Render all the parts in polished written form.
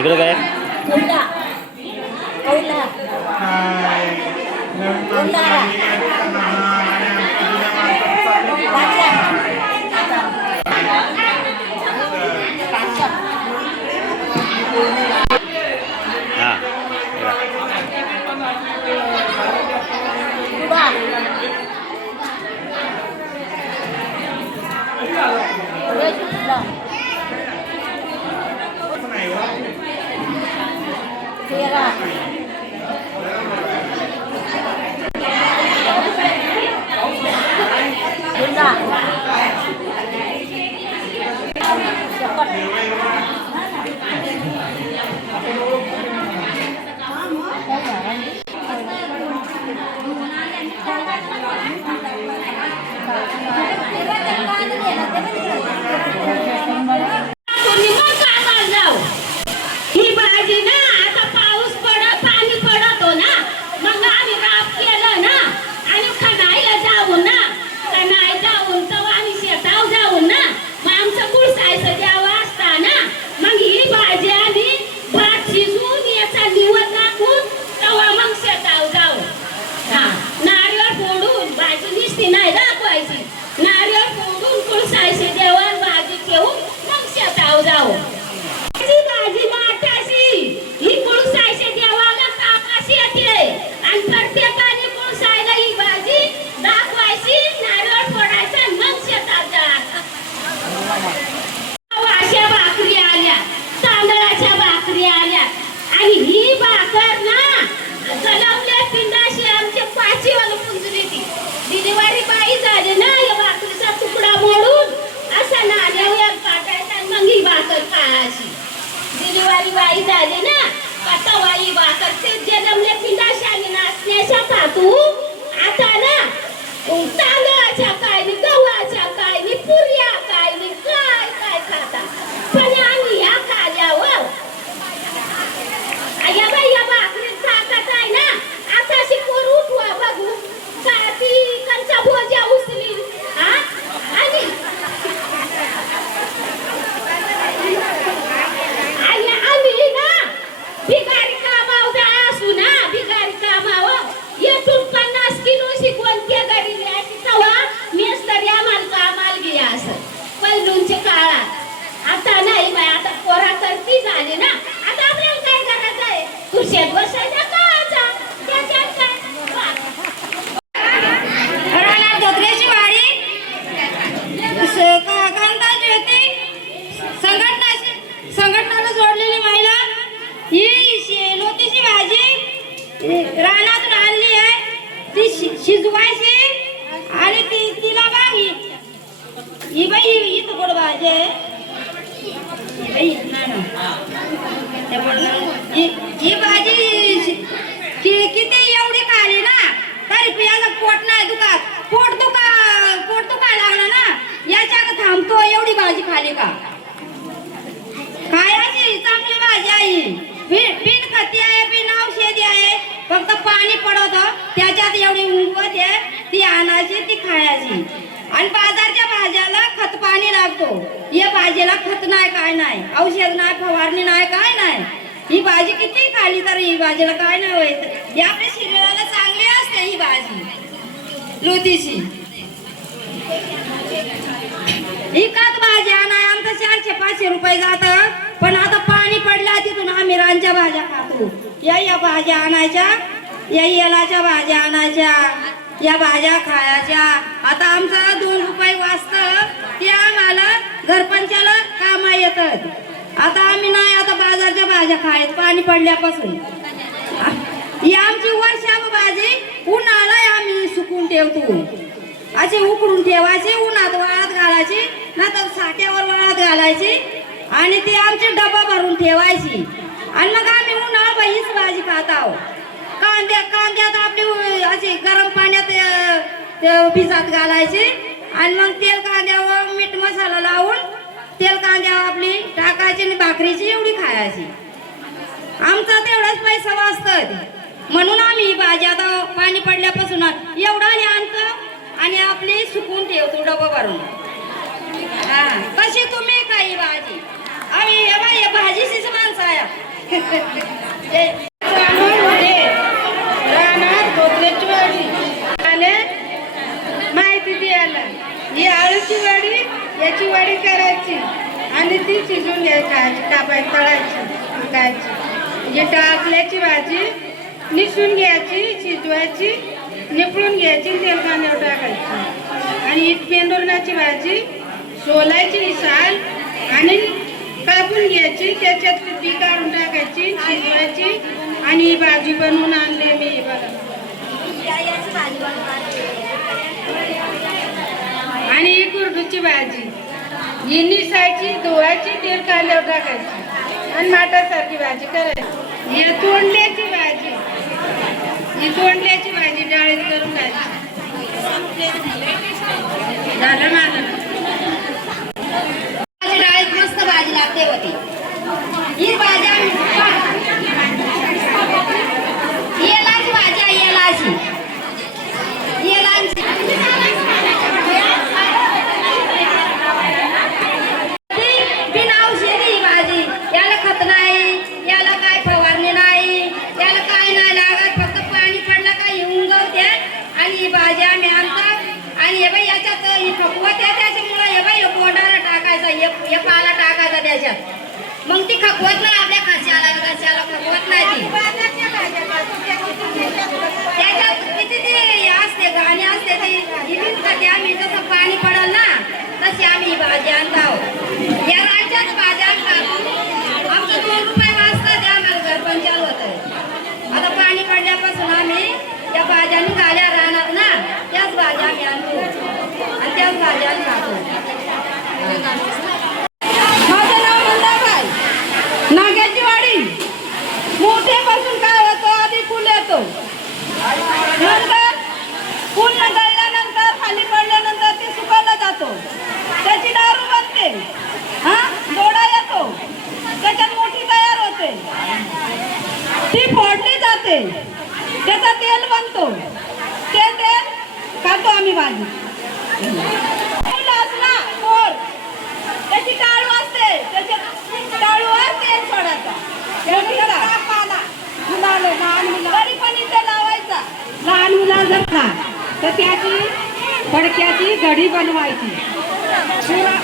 इकडे काय कौला कौला कौलारा हां तेरा डिलिव्हरी बाई झाली ना आता वाई भाकर ते जन्मले पिंडाशाने नाचण्याच्या खातू आता ना तांदळाच्या काय नि गव्हाच्या काय नि पुऱ्या काय नि काय काय खाता पण आम्ही या खाल्यावर आया बाई या भाकरी खातात आहे ना आता अशी पोर उठवा बघू ती कंचा भोजा उचली हा आणि भिकारी कामावता असू ना भिकारी कामावर येथून 50 किलो शिकवण के घरी द्यायची तवा मेस्तरी आम्हाला कामाला गेला असं पहिलूंच्या काळात आता नाही बाय आता पोरा करती झाली ना आता आपल्याला काय करायचं आहे खुर्शीत बसायचा काचा त्याच्यात काय घराला धोत्र्याची वाडी कांताची होती संघटनाला जोडलेली महिला ही लोतीची भाजी रानातून आणली आहे ती शिजवायची आणि तिला बागी ही बाई ही तर गोड भाजी आहे ही भाजी किती एवढी खाली ना तरी पियाला पोट नाही पोट दुखा लागला ना याच्या थांबतो एवढी भाजी खाली का खायची चांगली भाजी आहे बिन खती आहे बिन औषधी आहे फक्त पाणी पडत त्याच्यात एवढी उंगवत आहे ती आणायची ती खायची आणि बाजारच्या भाज्याला खत पाणी लागतो या भाजीला खत नाही काय नाही औषध नाही फवारणी नाही काय नाही ही भाजी किती खाली तर ही भाजीला काय नाही होत या आपल्या शरीराला चांगली असते ही भाजी लोतीची ही खत भाजी आणाय आमचं 400-500 रुपये जात पण आता पाणी पडल्या तिथून आम्ही रानच्या भाज्या खातो या भाज्या आणायच्या या येलाच्या भाज्या आणायच्या या भाज्या खायच्या आता आमचं 2 रुपये वाचतं ते आम्हाला घरपंचाला कामा येतात आता आम्ही नाही आता बाजारच्या भाज्या खायत पाणी पडल्यापासून ही आमची वर्षाव भाजी उन्हाळा आम्ही सुकून ठेवतो अशी उकडून ठेवायची उन्हात वाळत घालायची नंतर साठ्यावर वाळत घालायची आणि ती आमची डबा भरून ठेवायची आणि मग आम्ही उन्हाळा हीच भाजी खात आहोत कांद्यात आपली अशी गरम पाण्यात भिजत घालायची आणि मग तेल कांद्यावर मीठ मसाला लावून तेल कांद्यावर आपली टाकायची आणि भाकरीची एवढी खायची आमचा तेवढाच पैसा वाचतात म्हणून आम्ही ही भाजी आता पाणी पडल्यापासून एवढा आणतो आणि आपली सुकून ठेवतो डबा भरून हा कशी तुम्ही काही भाजी आम्ही भाजीचीच माणसं आहे रानात धोत्र्याची वाडी आले माहिती द्यायला ही आळूची वाडी याची वाडी करायची आणि ती शिजून घ्यायची कापायची तळायची विकायची ही टाकल्याची भाजी निसून घ्यायची शिजवायची निपळून घ्यायची तेल कांद्यावर टाकायची आणि ही पेंडुरणाची भाजी सोलायची साल आणि कापून घ्यायची त्याच्यात बी काढून टाकायची शिजवायची आणि ही भाजी बनवून आणले मी बघा आणि ही कुरडूची भाजी ही निसायची धुवायची तेल कांद्यावर टाकायची आणि माठासारखी भाजी करायची ही तोंडल्याची भाजी ही तोंडल्याची भाजी डाळीत करून खायची झालं माझं डाळीत मस्त भाजी लागते होती ही भाज्या येलाची भाजी आहे येलाची बिन औषधी ही भाजी याला खत नाही याला काय फवारणी नाही याला काय नाही लागत फक्त पाणी पडलं का येऊन गवते आणि ही भाजी आम्ही आणतो आणि हे बाई याच्यात ही खपवत आहे त्याच्यामुळे हे बाई कोंडाला टाकायचा हे पाला टाकायचा त्याच्यात मग ती खपवत नाही आपल्या घशाला खपवत नाही ती त्याच्यात किती ती असते गाणी असते ती विकते आम्ही जसं पाणी पडल ना तशी आम्ही भाजी आणतो या राज्यात भाज्या आमचं 2 रुपये वाजता द्या आम्हाला घर पंचाल होत आहे आता पाणी पडल्यापासून आम्ही त्या भाज्या निघाल्या राहणार ना त्याच भाज्या आम्ही आणतो आणि त्याच भाज्या खातो माझं नाव मंदाबाई नाग्याची वाडी मोठ्यापासून काय होतं आधी फुल येतो नंतर फुल गळल्यानंतर खाली पडल्यानंतर ते सुकायला जातो त्याची दारू बनते हा दोडा येतो त्याच्यात मोठी तयार होते ती फोडली जाते त्याचा तेल बनतो ते तेल खातो आम्ही भाजी ना फोड त्याची टाळू असते त्याच्या टाळूवर तेल सोडायचा तरी पण इथे लावायचा लहान मुला जर खा तर त्याची फडक्याची घडी बनवायची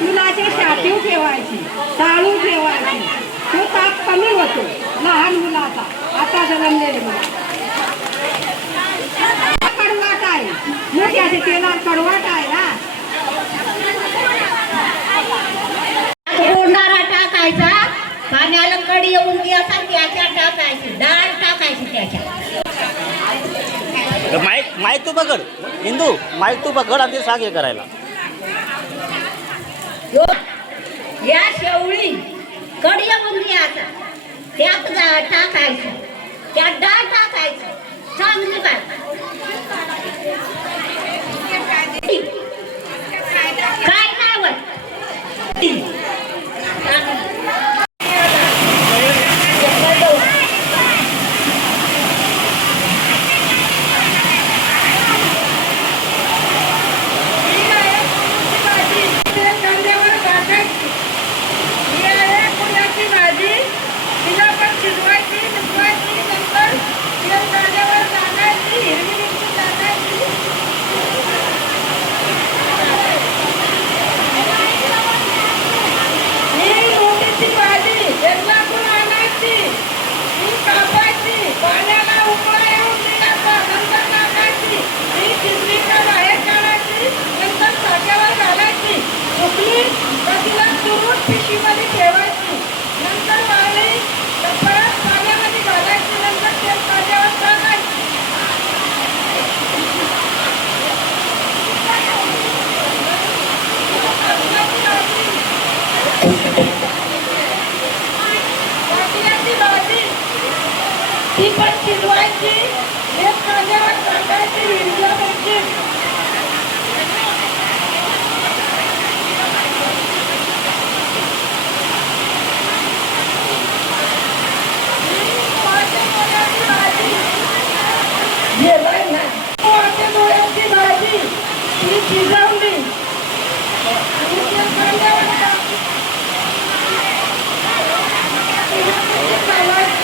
मुलाची शाटीव ठेवायची टाळू ठेवायची तो ताप कमी होतो लहान मुलाचा आता जन्मलेले मुला कडवाट आहे मोठ्याचे तेलात कडवाट आहे ना कोंडारा टाकायचा पाण्याला कडी येऊन द्यायचा त्याच्या टाकायची डाळ टाकायची त्याच्यात माईक तू पकड हिंदू माईक तू पकड आणि ते सांग हे करायला या शेवळी कडी येऊन द्यायचा त्यात टाकायचं त्यात डाळ टाकायचं चांगली काय काय काय होत पिशवीमध्ये ठेवायची नंतर वाळली तर परत पाण्यामध्ये घालायची नंतर तेल कांद्यावर टाकायची वाटल्याची भाजी ती पण शिजवायची तेल कांद्यावर टाकायची हिरव्या मिरची डोळ्याची भाजी ही शिजवली आणि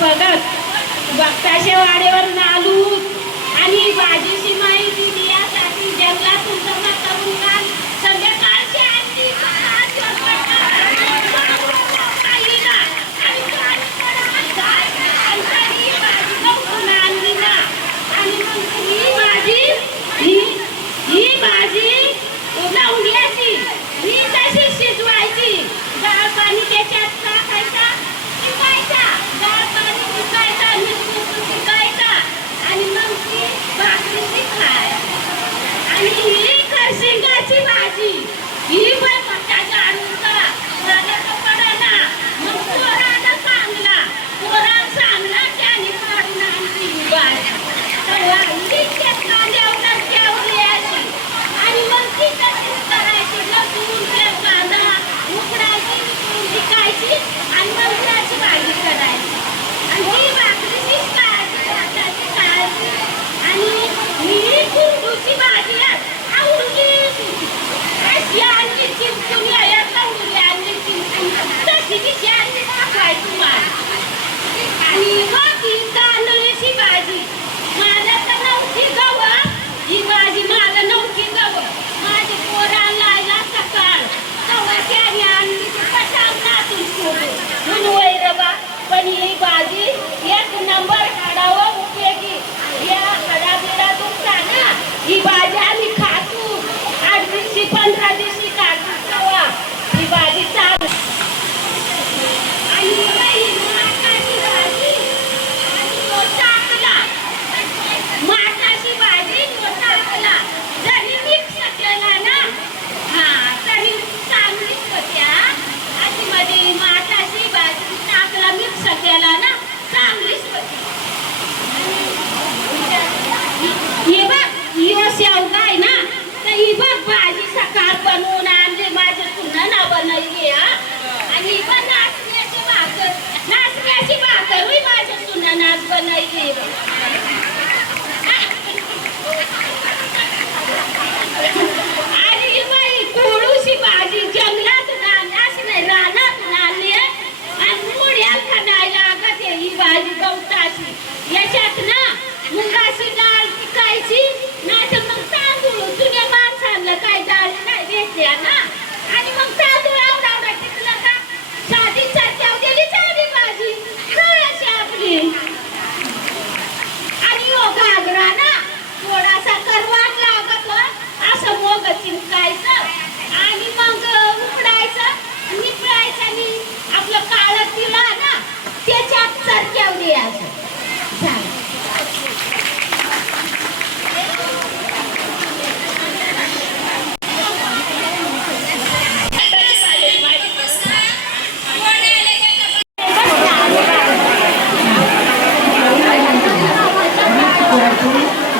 बघत बघताशे वाड्यावरून आलो आणि भाजीची माहिती दिली यासाठी जंगलातून जमा करून काल संध्याकाळची आणली ही भाजी लावण्याची ही तशी शिजवायची डाळ पाणी त्याच्यात टाकायचा शिकायचा डाळ पाणी शिकायचा मीठ शिकायचा आणि मग ती भाकरी शिकाय आणि ही खरशिंगाची भाजी ही पण पट्ट्याच्या आणूचा माझ्या कपड्याला मग पोराला सांगला त्याने काढून आणली ही भाजी इतक्यात कांद्यावर ठेवली अशी आणि मग ती तशीच करायची लसूण कांदा उकडायची विकायची आणि मग त्याची भाजी करायची आणि ती भाकरी शिकायची भाताची खायची आणि ही कुंडूची भाजी आवडली अशी आणली चिमचून या कवडी आणली चिमचून तशी तिची आणली दाखवायची मला आणि मग ही तांदळीची भाजी मला तर नव्हती गवं ही भाजी मला नव्हती गवं माझी पोराला लायला सकाळ तेव्हा त्याने आणली पटावतातून सोडून म्हणून वैरबा पण ही भाजी एक नंबर काढावं उपयोगी या खडाबिडा दुखता ना ही भाजी आम्ही खातो 8 दिवशी 15 दिवशी काढतो तेव्हा ही भाजी चालू आणि ही माठाची भाजी आणि तो टाकला माठाची भाजी तो टाकला जरी मिक्स केला ना तरी चांगलीच होत्या अशी मध्ये माठाची भाजी टाकला मिक्स केला ना चांगलीच होती हे बघ यो शेवगा आहे ना तर ही बघ भाजी सकाळ बनवून आणली माझ्या सुनाना बनवली आणि ही पण नाचण्याची भाकर मी माझ्या सुनानाच बनवली आणि ही बाई कोळूची भाजी जंगलातून आणली अशी नाही रानातून आणली आणि मुळ्या खाणायला लागत ही भाजी गवताची याच्यात ना मुगाची डाळ पिकायची नाही तर मग तांदूळ जुन्या माणसांना काय डाळ नाही भेटल्या ना आणि मग तांदूळ आवडा टिकलं का साधी चटक्याव दिली चांगली भाजी कळायची आपली आणि यो घागरा ना थोडासा करवाट लागत असं मोग चिंकायचं आणि मग उकडायचं निपळायचं आणि आपलं काळं तिळा ना त्याच्यात चटक्याव द्यायचं झालं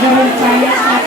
गरम पाणी